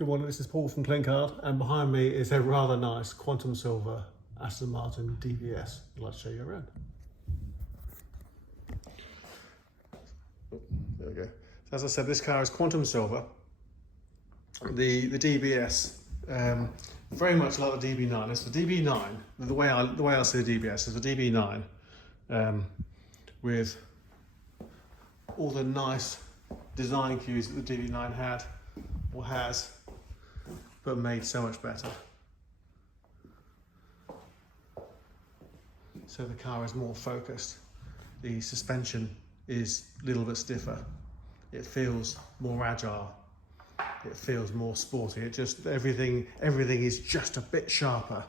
Good morning, this is Paul from Clinkard, and behind me is a rather nice quantum silver Aston Martin DBS. I'd like to show you around. There we go. So as I said, this car is quantum silver. The DBS, very much like the DB9. It's the DB9. The way I see the DBS is the DB9 with all the nice design cues that the DB9 had or has, but made so much better. So the car is more focused. The suspension is a little bit stiffer. It feels more agile. It feels more sporty. It just everything is just a bit sharper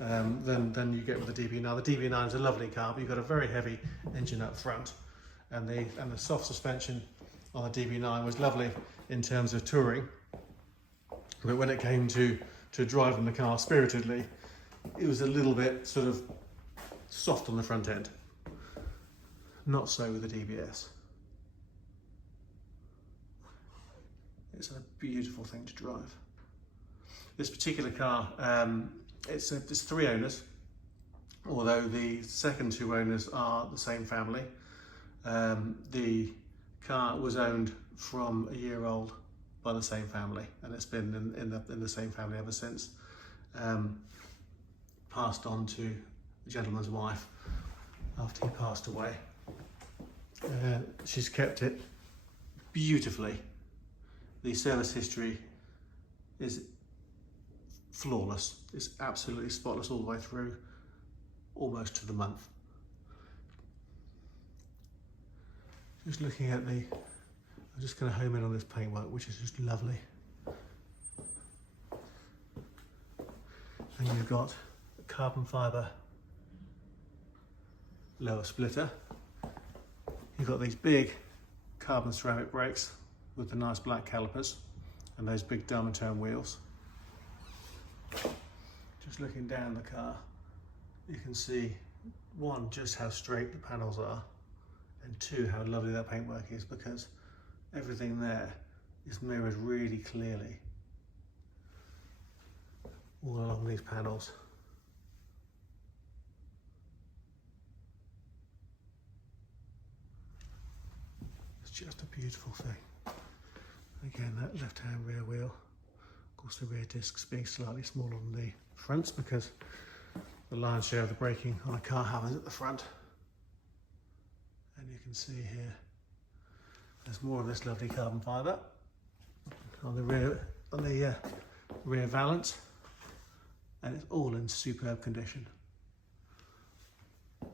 than you get with the DB9. The DB9 is a lovely car, but you've got a very heavy engine up front, and the soft suspension on the DB9 was lovely in terms of touring. But when it came to driving the car spiritedly, it was a little bit sort of soft on the front end. Not so with the DBS. It's a beautiful thing to drive. This particular car, it's three owners, although the second two owners are the same family. The car was owned from a year old by the same family, and it's been in the same family ever since. Passed on to the gentleman's wife after he passed away. She's kept it beautifully. The service history is flawless. It's absolutely spotless all the way through, almost to the month. Just looking at I'm just going to home in on this paintwork, which is just lovely. And you've got a carbon fibre lower splitter. You've got these big carbon ceramic brakes with the nice black calipers and those big diamond tone wheels. Just looking down the car, you can see, one, just how straight the panels are, and two, how lovely that paintwork is, because everything there is mirrored really clearly all along these panels. It's just a beautiful thing. Again, that left-hand rear wheel, of course the rear discs being slightly smaller than the fronts because the lion's share of the braking on a car happens at the front. And you can see here there's more of this lovely carbon fibre on the rear valance, and it's all in superb condition. A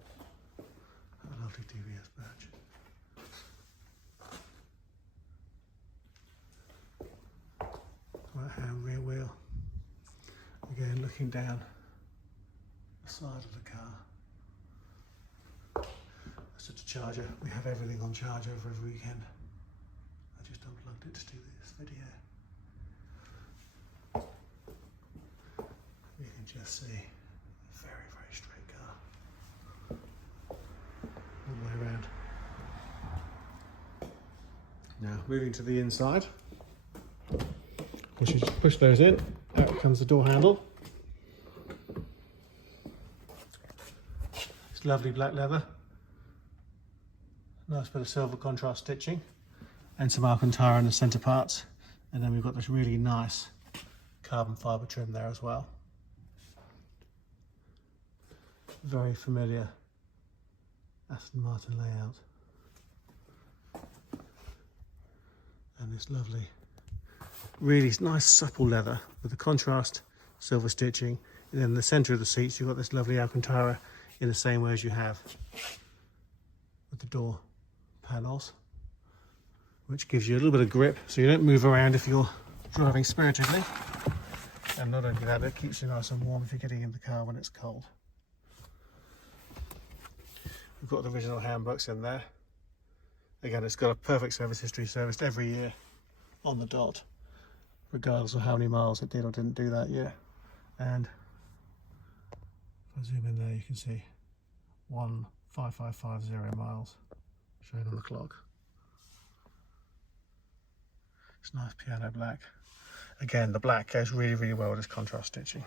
lovely DBS badge. Right hand rear wheel. Again, looking down the side of the car. That's just a charger. We have everything on charge over every weekend. I just unplugged it to do this video. You can just see a very, very straight car all the way around. Now, moving to the inside. Once you just push those in, out comes the door handle. It's lovely black leather. Nice bit of silver contrast stitching and some Alcantara in the centre parts. And then we've got this really nice carbon fibre trim there as well. Very familiar Aston Martin layout. And this lovely, really nice supple leather with the contrast silver stitching. And then in the centre of the seats you've got this lovely Alcantara in the same way as you have with the door panels, which gives you a little bit of grip so you don't move around if you're driving spiritedly. And not only that, it keeps you nice and warm if you're getting in the car when it's cold. We've got the original handbooks in there. Again, it's got a perfect service history, serviced every year on the dot, regardless of how many miles it did or didn't do that year. And if I zoom in there, you can see 15550 miles shown on the clock. It's nice piano black. Again, the black goes really, really well with this contrast stitching.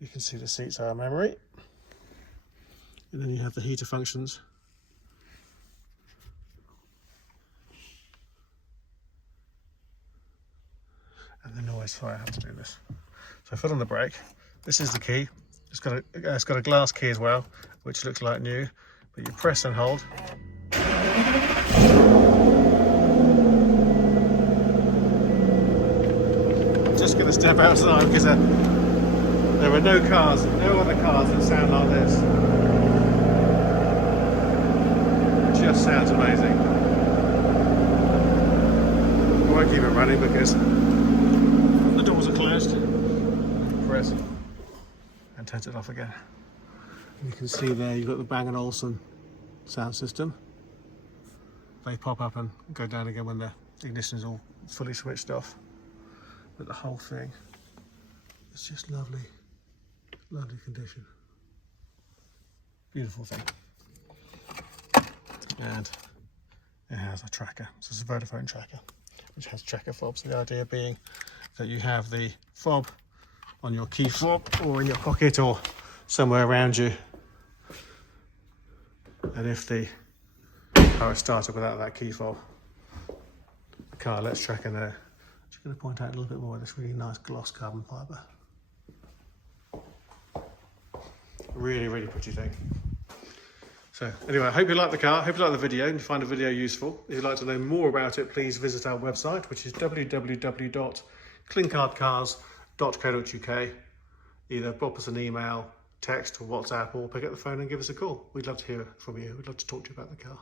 You can see the seats are memory. And then you have the heater functions. And the noise, sorry, I have to do this. So foot on the brake. This is the key. It's got a glass key as well, which looks like new, but you press and hold. I'm just going to step outside because there are no other cars that sound like this. It just sounds amazing. I won't keep it running because the doors are closed. Press and turns it off again. And you can see there you've got the Bang & Olufsen sound system. They pop up and go down again when the ignition is all fully switched off. But the whole thing is just lovely, lovely condition. Beautiful thing. And it has a tracker. So it's a Vodafone tracker, which has tracker fobs. The idea being that you have the fob on your key fob or in your pocket or somewhere around you. And if the car is started without that key fob, the car lets track in there. I'm just going to point out a little bit more of this really nice gloss carbon fibre. Really, really pretty thing. So anyway, I hope you like the car, I hope you like the video and you find the video useful. If you'd like to know more about it, please visit our website, which is www.clinkardcars.co.uk. Either pop us an email, text or WhatsApp, or pick up the phone and give us a call. We'd love to hear from you. We'd love to talk to you about the car.